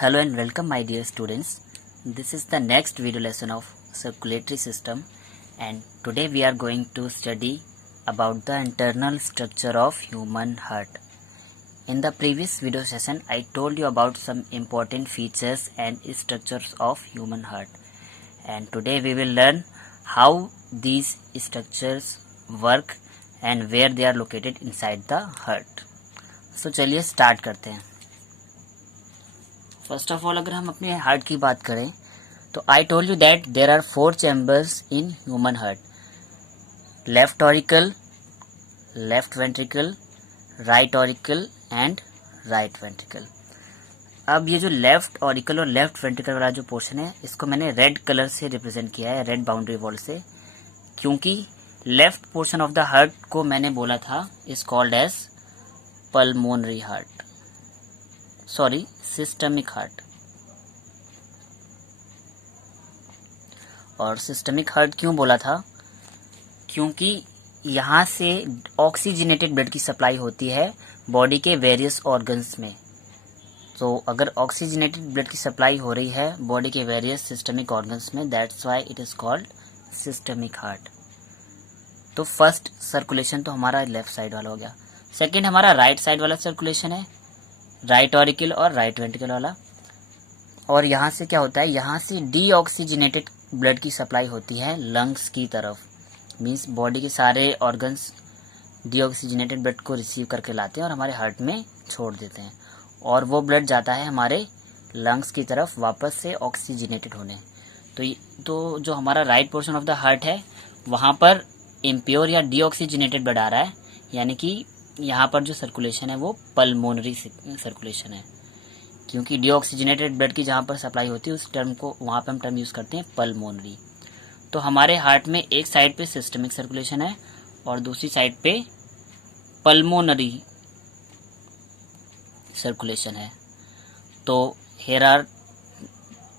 Hello and welcome my dear students. This is the next video lesson of circulatory system and today we are going to study about the internal structure of human heart. In the previous video session I told you about some important features and structures of human heart and today we will learn how these structures work and where they are located inside the heart. So चलिए start करते हैं. First of all अगर हम अपने heart की बात करें तो I told you that there are 4 chambers in human heart. Left auricle, left ventricle, right auricle and right ventricle. अब ये जो लेफ्ट ऑरिकल और लेफ्ट वेंट्रिकल वाला जो पोर्शन है इसको मैंने रेड कलर से रिप्रेजेंट किया है, रेड बाउंड्री वॉल से, क्योंकि left portion of the heart को मैंने बोला था is called as pulmonary heart, sorry systemic heart. और सिस्टमिक हार्ट क्यों बोला था? क्योंकि यहाँ से ऑक्सीजनेटेड ब्लड की सप्लाई होती है बॉडी के वेरियस ऑर्गन्स में. तो अगर ऑक्सीजनेटेड ब्लड की सप्लाई हो रही है बॉडी के वेरियस सिस्टमिक ऑर्गन्स में, that's why it is called systemic heart. तो फर्स्ट सर्कुलेशन तो हमारा लेफ्ट साइड वाला हो गया. सेकेंड हमारा राइट साइड वाला सर्कुलेशन है, राइट ऑरिकल और राइट वेंट्रिकल वाला. और यहाँ से क्या होता है, यहाँ से डीऑक्सीजनेटेड ब्लड की सप्लाई होती है लंग्स की तरफ. मींस बॉडी के सारे ऑर्गन्स डीऑक्सीजनेटेड ब्लड को रिसीव करके लाते हैं और हमारे हार्ट में छोड़ देते हैं और वो ब्लड जाता है हमारे लंग्स की तरफ वापस से ऑक्सीजनेटेड होने. तो जो हमारा right portion of the heart है वहाँ पर इम्प्योर या डीऑक्सीजनेटेड ब्लड आ रहा है, यानी कि यहाँ पर जो सर्कुलेशन है वो पल्मोनरी सर्कुलेशन है, क्योंकि डीऑक्सीजनेटेड ब्लड की जहाँ पर सप्लाई होती है उस टर्म को वहाँ पे हम टर्म यूज़ करते हैं पल्मोनरी. तो हमारे हार्ट में एक साइड पे सिस्टमिक सर्कुलेशन है और दूसरी साइड पे पल्मोनरी सर्कुलेशन है. तो here are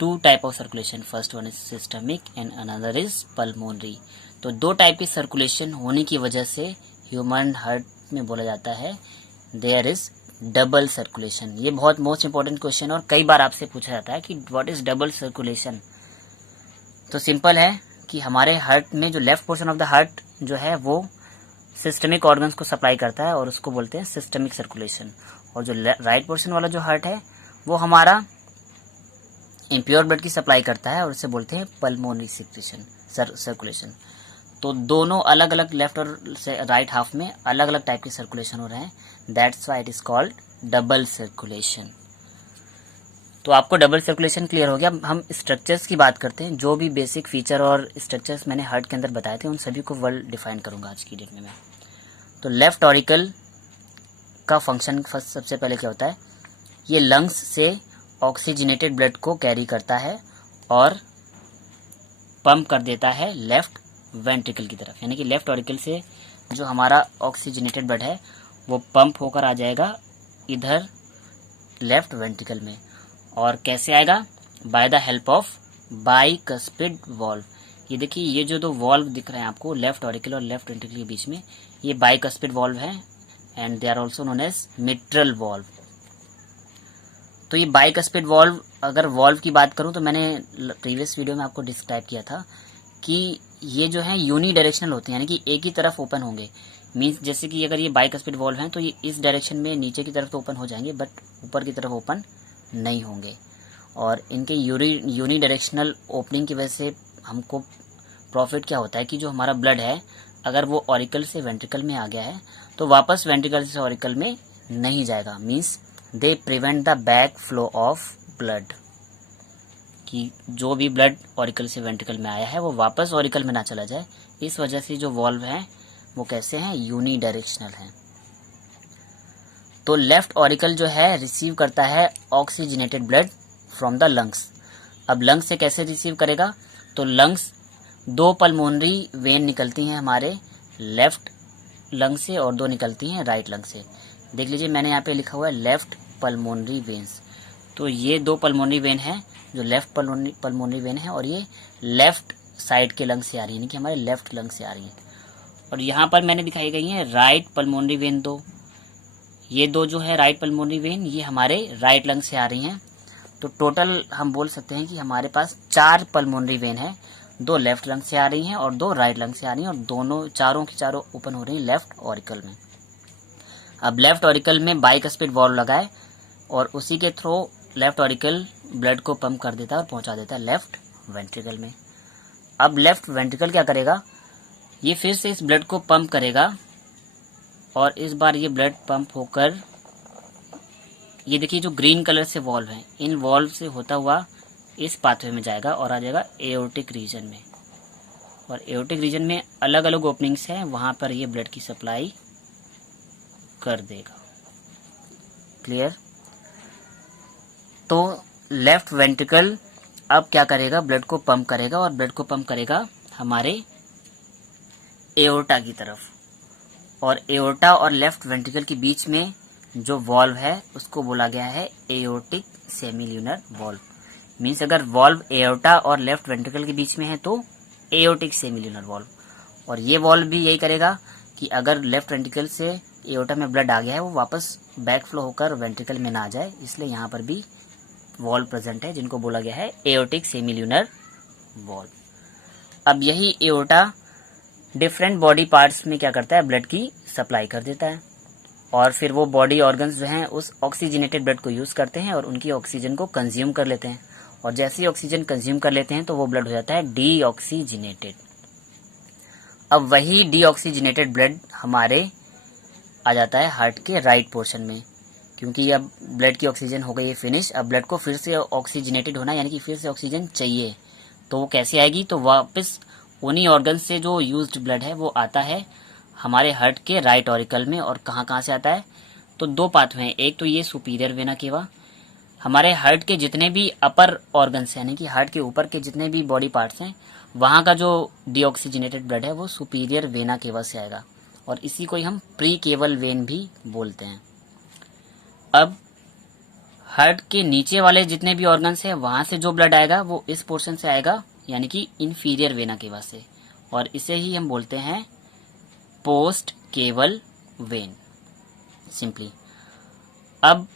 2 type of circulation, first one is systemic and another is pulmonary. तो 2 टाइप की सर्कुलेशन होने की वजह से ह्यूमन हार्ट में बोला जाता है देयर इज डबल सर्कुलेशन. ये बहुत मोस्ट इंपॉर्टेंट क्वेश्चन और कई बार आपसे पूछा जाता है कि व्हाट इज डबल सर्कुलेशन. तो सिंपल है कि हमारे हार्ट में जो left portion of the heart जो है वो सिस्टमिक ऑर्गन्स को सप्लाई करता है और उसको बोलते हैं सिस्टमिक सर्कुलेशन, और जो राइट पोर्शन वाला जो हार्ट है वो हमारा इम्प्योर ब्लड की सप्लाई करता है और उसे बोलते हैं पल्मोनरी सर्कुलेशन. तो दोनों अलग अलग लेफ्ट और राइट हाफ में अलग अलग टाइप के सर्कुलेशन हो रहे हैं, that's why it is called double circulation. तो आपको डबल सर्कुलेशन क्लियर हो गया. हम स्ट्रक्चर्स की बात करते हैं. जो भी बेसिक फीचर और स्ट्रक्चर्स मैंने हार्ट के अंदर बताए थे उन सभी को वर्ड डिफाइन करूंगा आज की डेट में मैं. तो लेफ्ट ऑरिकल का फंक्शन फर्स्ट सबसे पहले क्या होता है, ये लंग्स से ऑक्सीजनेटेड ब्लड को कैरी करता है और पंप कर देता है लेफ्ट वेंट्रिकल की तरफ, यानी कि लेफ्ट ऑरिकल से जो हमारा ऑक्सीजनेटेड ब्लड है वो पंप होकर आ जाएगा इधर लेफ्ट वेंट्रिकल में. और कैसे आएगा? By the help of bicuspid valve. ये देखिए, ये जो 2 वॉल्व दिख रहे हैं आपको लेफ्ट ऑरिकल और लेफ्ट वेंट्रिकल के बीच में, ये बाइकस्पिड वॉल्व है and they are also known as mitral valve. तो ये बाइकस्पिड वॉल्व, अगर वॉल्व की बात करूं तो मैंने प्रीवियस वीडियो में आपको डिस्क्राइब किया था कि ये जो है यूनी डायरेक्शनल होते हैं, यानी कि एक ही तरफ ओपन होंगे. मींस जैसे कि अगर ये बाइकस्पिड वॉल्व हैं तो ये इस डायरेक्शन में नीचे की तरफ तो ओपन हो जाएंगे बट ऊपर की तरफ ओपन नहीं होंगे. और इनके यूनी डायरेक्शनल ओपनिंग की वजह से हमको प्रॉफिट क्या होता है कि जो हमारा ब्लड है अगर वो ऑरिकल से वेंट्रिकल में आ गया है तो वापस वेंट्रिकल से ऑरिकल में नहीं जाएगा. Means they prevent the back flow of blood, कि जो भी ब्लड ऑरिकल से वेंट्रिकल में आया है वो वापस ऑरिकल में ना चला जाए. इस वजह से जो वॉल्व हैं वो कैसे हैं, यूनी डायरेक्शनल हैं. तो लेफ्ट ऑरिकल जो है रिसीव करता है oxygenated blood from the lungs. अब लंग्स से कैसे रिसीव करेगा, तो लंग्स 2 पल्मोनरी वेन निकलती हैं हमारे लेफ्ट लंग से और 2 निकलती हैं राइट लंग से. देख लीजिए मैंने यहाँ पे लिखा हुआ है लेफ्ट पल्मोनरी वेन्स. तो ये 2 पल्मोनरी वेन है जो लेफ्ट पल्मोनरी वेन है और ये लेफ्ट साइड के लंग से आ रही है, यानी कि हमारे लेफ्ट लंग से आ रही है. और यहाँ पर मैंने दिखाई गई है राइट पल्मोनरी वेन 2. ये 2 जो है राइट पल्मोनरी वेन ये हमारे राइट लंग से आ रही हैं तो टोटल हम बोल सकते हैं कि हमारे पास 4 पल्मोनरी वेन है, 2 लेफ्ट लंग से आ रही हैं और 2 राइट लंग से आ रही हैं, और दोनों चारों की चारों ओपन हो रही हैं लेफ्ट ऑरिकल में। अब लेफ्ट ऑरिकल में बाइकस्पिड वॉल्व लगाए और उसी के थ्रू लेफ्ट ऑरिकल ब्लड को पंप कर देता है और पहुंचा देता है लेफ्ट वेंट्रिकल में। अब लेफ्ट वेंट्रिकल क्या करेगा, ये फिर से इस ब्लड को पंप करेगा और इस बार ये ब्लड पंप होकर, ये देखिए जो ग्रीन कलर से वॉल्व है, इन वॉल्व से होता हुआ इस पाथवे में जाएगा और आ जाएगा एओर्टिक रीजन में, और एओर्टिक रीजन में अलग अलग ओपनिंग्स हैं, वहां पर ये ब्लड की सप्लाई कर देगा। क्लियर? तो लेफ्ट वेंट्रिकल अब क्या करेगा, ब्लड को पंप करेगा और ब्लड को पंप करेगा हमारे एओर्टा की तरफ, और एओर्टा और लेफ्ट वेंट्रिकल के बीच में जो वॉल्व है उसको बोला गया है एओर्टिक सेमील्यूनर वॉल्व। मीन्स अगर वॉल्व एओर्टा और लेफ्ट वेंट्रिकल के बीच में है तो एओर्टिक सेमील्यूनर वॉल्व, और ये वॉल्व भी यही करेगा कि अगर लेफ्ट वेंट्रिकल से एओर्टा में ब्लड आ गया है वो वापस बैक फ्लो होकर वेंट्रिकल में ना आ जाए, इसलिए यहाँ पर भी वॉल्व प्रेजेंट है जिनको बोला गया है एओर्टिक सेमील्यूनर वॉल्व। अब यही एओर्टा डिफरेंट बॉडी पार्ट्स में क्या करता है, ब्लड की सप्लाई कर देता है, और फिर वो बॉडी ऑर्गन्स जो हैं उस ऑक्सीजनेटेड ब्लड को यूज करते हैं और उनकी ऑक्सीजन को कंज्यूम कर लेते हैं, और जैसे ही ऑक्सीजन कंज्यूम कर लेते हैं तो वो ब्लड हो जाता है डीऑक्सीजनेटेड। अब वही डीऑक्सीजनेटेड ब्लड हमारे आ जाता है हार्ट के राइट पोर्शन में, क्योंकि अब ब्लड की ऑक्सीजन हो गई है फिनिश। अब ब्लड को फिर से ऑक्सीजनेटेड होना, यानी कि फिर से ऑक्सीजन चाहिए, तो वो कैसे आएगी, तो वापस उन्हीं ऑर्गन से जो यूज्ड ब्लड है वो आता है हमारे हार्ट के राइट ऑरिकल में। और कहाँ कहाँ से आता है, तो 2 पाथवे हैं, एक तो ये सुपीरियर वेना केवा, हमारे हार्ट के जितने भी अपर ऑर्गन्स यानी कि हार्ट के ऊपर के जितने भी बॉडी पार्ट्स हैं वहाँ का जो डीऑक्सीजनेटेड ब्लड है वो सुपीरियर वेना केवा से आएगा, और इसी को ही हम प्री केवल वेन भी बोलते हैं। अब हार्ट के नीचे वाले जितने भी ऑर्गन्स हैं वहां से जो ब्लड आएगा वो इस पोर्शन से आएगा, यानी कि इंफीरियर वेना केवा से, और इसे ही हम बोलते हैं पोस्ट केवल वेन सिंपली। अब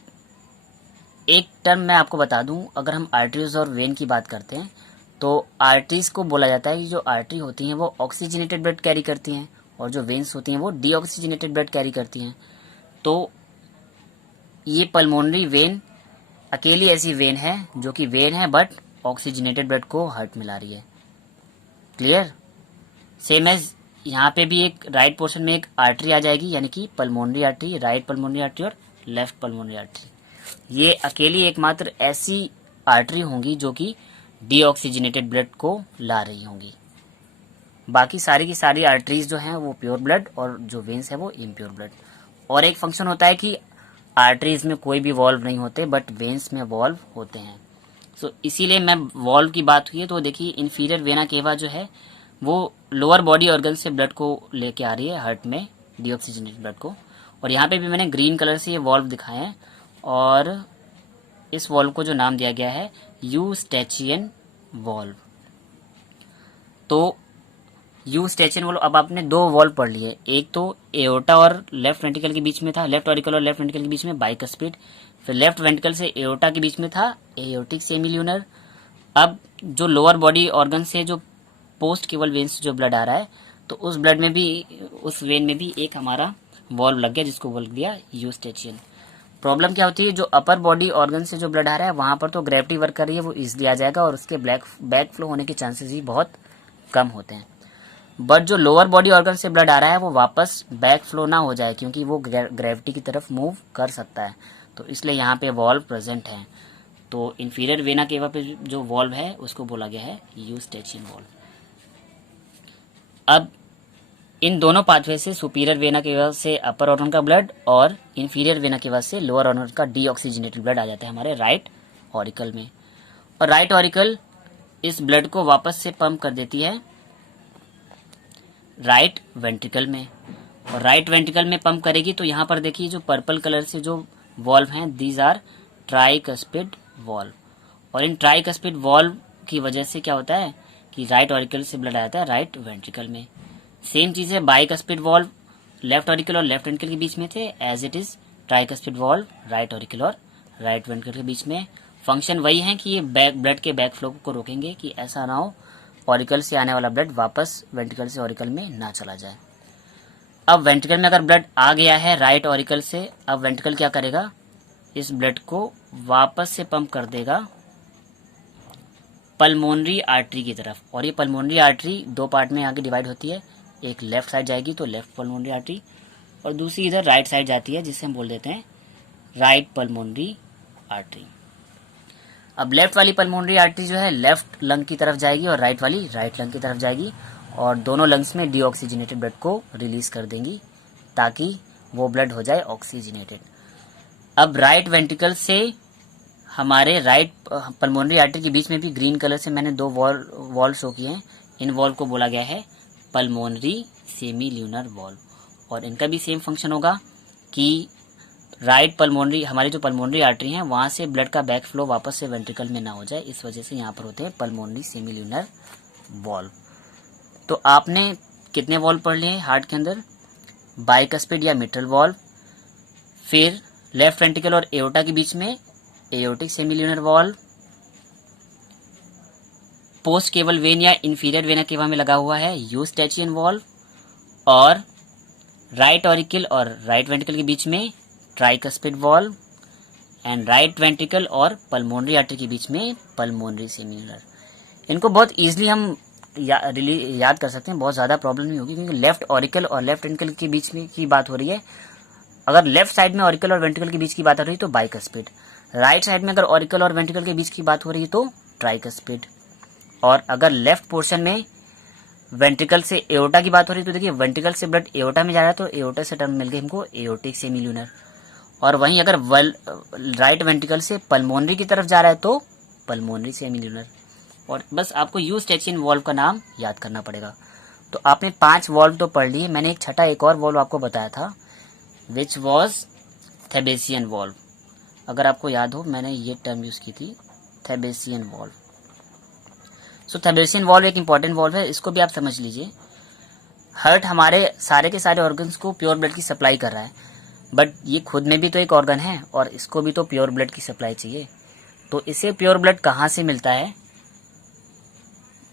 एक टर्म मैं आपको बता दूं, अगर हम आर्टरीज और वेन की बात करते हैं तो आर्टरीज को बोला जाता है कि जो आर्टरी होती हैं वो ऑक्सीजनेटेड ब्लड कैरी करती हैं, और जो वेन्स होती हैं वो डीऑक्सीजनेटेड ब्लड कैरी करती हैं। तो ये पल्मोनरी वेन अकेली ऐसी वेन है जो कि वेन है बट ऑक्सीजनेटेड ब्लड को हार्ट में ला रही है। क्लियर? सेम एज यहाँ पे भी एक राइट पोर्शन में एक आर्टरी आ जाएगी, यानी कि pulmonary artery, right pulmonary artery और लेफ्ट पल्मोनरी आर्टरी। ये अकेली एकमात्र ऐसी आर्टरी होंगी जो कि डीऑक्सीजनेटेड ब्लड को ला रही होंगी। बाकी सारी की सारी आर्टरीज जो हैं वो प्योर ब्लड, और जो वेन्स है वो इम्प्योर ब्लड। और एक फंक्शन होता है कि आर्टरीज में कोई भी वॉल्व नहीं होते बट वेन्स में वॉल्व होते हैं। सो इसीलिए मैं वॉल्व की बात हुई है तो देखिए इंफीरियर वेना केवा जो है वो लोअर बॉडी ऑर्गन से ब्लड को लेके आ रही है हार्ट में, डीऑक्सीजनेटेड ब्लड को। और यहाँ पे भी मैंने ग्रीन कलर से ये वॉल्व दिखाए हैं, और इस वॉल्व को जो नाम दिया गया है यूस्टैचियन वॉल्व। तो यूस्टैचियन वॉल्व, अब आपने 2 वॉल्व पढ़ लिए, एक तो एओर्टा और लेफ्ट वेंट्रिकल के बीच में था, लेफ्ट ऑरिकल और लेफ्ट वेंट्रिकल के बीच में बाइकस्पिड, फिर लेफ्ट वेंट्रिकल से एओर्टा के बीच में था एओर्टिक सेमील्यूनर। अब जो लोअर बॉडी ऑर्गन से जो पोस्ट केवल वेन से जो ब्लड आ रहा है तो उस ब्लड में भी, उस वेन में भी एक हमारा वॉल्व लग गया जिसको बोल दिया यूस्टैचियन। प्रॉब्लम क्या होती है, जो अपर बॉडी ऑर्गन से जो ब्लड आ रहा है वहां पर तो ग्रेविटी वर्क कर रही है, वो इजिली आ जाएगा और उसके बैक फ्लो होने के चांसेस ही बहुत कम होते हैं। बट जो लोअर बॉडी ऑर्गन से ब्लड आ रहा है वो वापस बैक फ्लो ना हो जाए, क्योंकि वो ग्रेविटी की तरफ मूव कर सकता है, तो इसलिए यहाँ पे वॉल्व प्रेजेंट है। तो इंफीरियर वेना केवा पे जो वॉल्व है उसको बोला गया है यूस्टैचियन वॉल्व। अब इन दोनों पाथवे से सुपीरियर वेना केवा से अपर ऑर्गन का ब्लड और इंफीरियर वेना केवा से लोअर ऑर्गन का डीऑक्सीजनेटेड ब्लड आ जाता है हमारे राइट ऑरिकल में, और राइट ऑरिकल इस ब्लड को वापस से पंप कर देती है राइट वेंट्रिकल में, और राइट वेंट्रिकल में पंप करेगी तो यहाँ पर देखिए जो पर्पल कलर से जो वॉल्व हैं दीज आर ट्राइकस्पिड वॉल्व, और इन ट्राइकस्पिड वॉल्व की वजह से क्या होता है कि राइट ऑरिकल से ब्लड आता है राइट वेंट्रिकल में। सेम चीज है, बाइकस्पिड वॉल्व लेफ्ट ऑरिकल और लेफ्ट वेंट्रिकल के बीच में थे, as it is tricuspid valve right auricle और राइट वेंट्रिकल के बीच में। फंक्शन वही है कि ये ब्लड के बैक फ्लो को रोकेंगे कि ऐसा ना हो ऑरिकल से आने वाला ब्लड वापस वेंट्रिकल से ऑरिकल में ना चला जाए। अब वेंट्रिकल में अगर ब्लड आ गया है राइट ऑरिकल से, अब वेंट्रिकल क्या करेगा, इस ब्लड को वापस से पंप कर देगा पल्मोनरी आर्टरी की तरफ। और ये पल्मोनरी आर्टरी दो पार्ट में आगे डिवाइड होती है, एक लेफ्ट साइड जाएगी तो लेफ्ट पल्मोनरी आर्टरी, और दूसरी इधर राइट साइड जाती है जिसे हम बोल देते हैं राइट पल्मोनरी आर्टरी। अब लेफ्ट वाली पल्मोनरी आर्टरी जो है लेफ्ट लंग की तरफ जाएगी और राइट वाली राइट लंग की तरफ जाएगी, और दोनों लंग्स में डीऑक्सीजनेटेड ब्लड को रिलीज कर देंगी ताकि वो ब्लड हो जाए ऑक्सीजनेटेड। अब राइट वेंट्रिकल से हमारे राइट पल्मोनरी आर्टरी के बीच में भी ग्रीन कलर से मैंने दो वॉल शो किए हैं, इन वॉल को बोला गया है पल्मोनरी सेमी ल्यूनर वॉल, और इनका भी सेम फंक्शन होगा कि राइट पल्मोनरी, हमारी जो पल्मोनरी आर्टरी है वहां से ब्लड का बैक फ्लो वापस से वेंट्रिकल में ना हो जाए, इस वजह से यहाँ पर होते हैं पल्मोनरी सेमी ल्यूनर वॉल। तो आपने कितने वॉल पढ़ लिए हार्ट के अंदर, बाइकस्पिड या मिट्रल वॉल्व, फिर लेफ्ट वेंट्रिकल और एओर्टा के बीच में aortic semi lunar valve, post केवल वेन या इंफीरियर वेना केवा में लगा हुआ है यूस्टैचियन वॉल्व, और राइट ऑरिकल और राइट वेंट्रिकल के बीच में tricuspid valve, and right ventricle और पल्मोनरी आर्टरी के बीच में पल्मोनरी सेमी ल्यूनर। इनको बहुत इजीली हम याद कर सकते हैं, बहुत ज्यादा प्रॉब्लम नहीं होगी, क्योंकि लेफ्ट ऑरिकल और लेफ्ट वेंट्रिकल के बीच में की बात हो रही है। अगर लेफ्ट साइड में ऑरिकल और वेंट्रिकल के बीच की बात हो रही है तो बाइकस्पिड, राइट साइड में अगर ऑरिकल और वेंट्रिकल के बीच की बात हो रही है तो ट्राइकस्पिड, और अगर लेफ्ट पोर्शन में वेंट्रिकल से एओर्टा की बात हो रही है तो देखिए वेंट्रिकल से ब्लड एओर्टा में जा रहा है तो एओर्टा से टर्म मिल गई हमको एओर्टिक सेमी ल्यूनर, और वहीं अगर राइट वेंट्रिकल से पल्मोनरी की तरफ जा रहा है तो पल्मोनरी सेमी ल्यूनर। और बस आपको यूस्टैचियन वॉल्व का नाम याद करना पड़ेगा। तो आपने 5 वॉल्व तो पढ़ लिए, मैंने एक और वॉल्व आपको बताया था विच वॉज थेबेसियन वॉल्व। अगर आपको याद हो मैंने ये टर्म यूज की थी थेबेसियन वॉल्व। सो थेबेसियन वॉल्व एक इंपॉर्टेंट वॉल्व है, इसको भी आप समझ लीजिए। हार्ट हमारे सारे के सारे ऑर्गन्स को प्योर ब्लड की सप्लाई कर रहा है, बट ये खुद में भी तो एक ऑर्गन है और इसको भी तो प्योर ब्लड की सप्लाई चाहिए। तो इसे प्योर ब्लड कहाँ से मिलता है,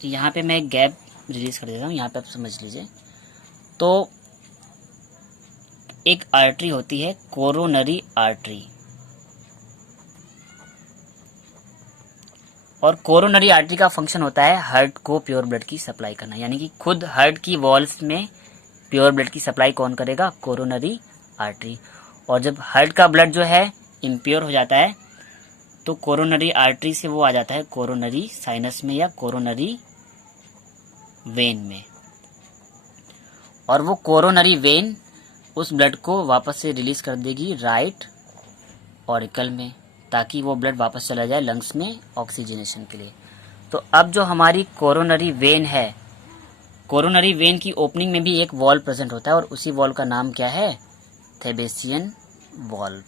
तो यहाँ पे मैं एक गैप रिलीज कर देता हूँ, यहाँ पे आप समझ लीजिए। तो एक आर्टरी होती है कोरोनरी आर्टरी, और कोरोनरी आर्टरी का फंक्शन होता है हार्ट को प्योर ब्लड की सप्लाई करना, यानी कि खुद हार्ट की वॉल्स में प्योर ब्लड की सप्लाई कौन करेगा, कोरोनरी आर्टरी। और जब हार्ट का ब्लड जो है इम्प्योर हो जाता है तो कोरोनरी आर्टरी से वो आ जाता है कोरोनरी साइनस में या कोरोनरी वेन में, और वो कोरोनरी वेन उस ब्लड को वापस से रिलीज कर देगी राइट ऑरिकल में, ताकि वो ब्लड वापस चला जाए लंग्स में ऑक्सीजनेशन के लिए। तो अब जो हमारी कोरोनरी वेन है, कोरोनरी वेन की ओपनिंग में भी एक वॉल्व प्रेजेंट होता है, और उसी वॉल्व का नाम क्या है, थेबेसियन वॉल्व।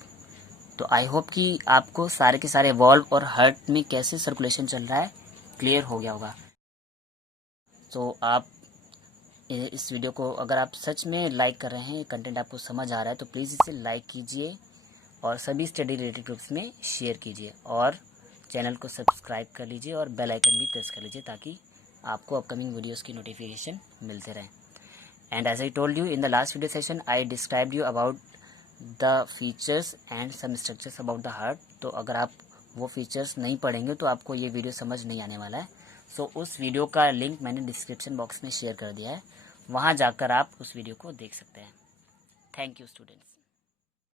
तो आई होप कि आपको सारे के सारे वॉल्व और हार्ट में कैसे सर्कुलेशन चल रहा है क्लियर हो गया होगा। तो आप इस वीडियो को अगर आप सच में लाइक कर रहे हैं, कंटेंट आपको समझ आ रहा है, तो प्लीज़ इसे लाइक कीजिए और सभी स्टडी रिलेटेड ग्रुप्स में शेयर कीजिए, और चैनल को सब्सक्राइब कर लीजिए और बेल आइकन भी प्रेस कर लीजिए ताकि आपको अपकमिंग वीडियोस की नोटिफिकेशन मिलते रहें। And as I told you in the last video session, I described you about the features and some structures about the heart. तो अगर आप वो फीचर्स नहीं पढ़ेंगे तो आपको ये वीडियो समझ नहीं आने वाला है। सो उस वीडियो का लिंक मैंने डिस्क्रिप्शन बॉक्स में शेयर कर दिया है, वहाँ जाकर आप उस वीडियो को देख सकते हैं। Thank you students.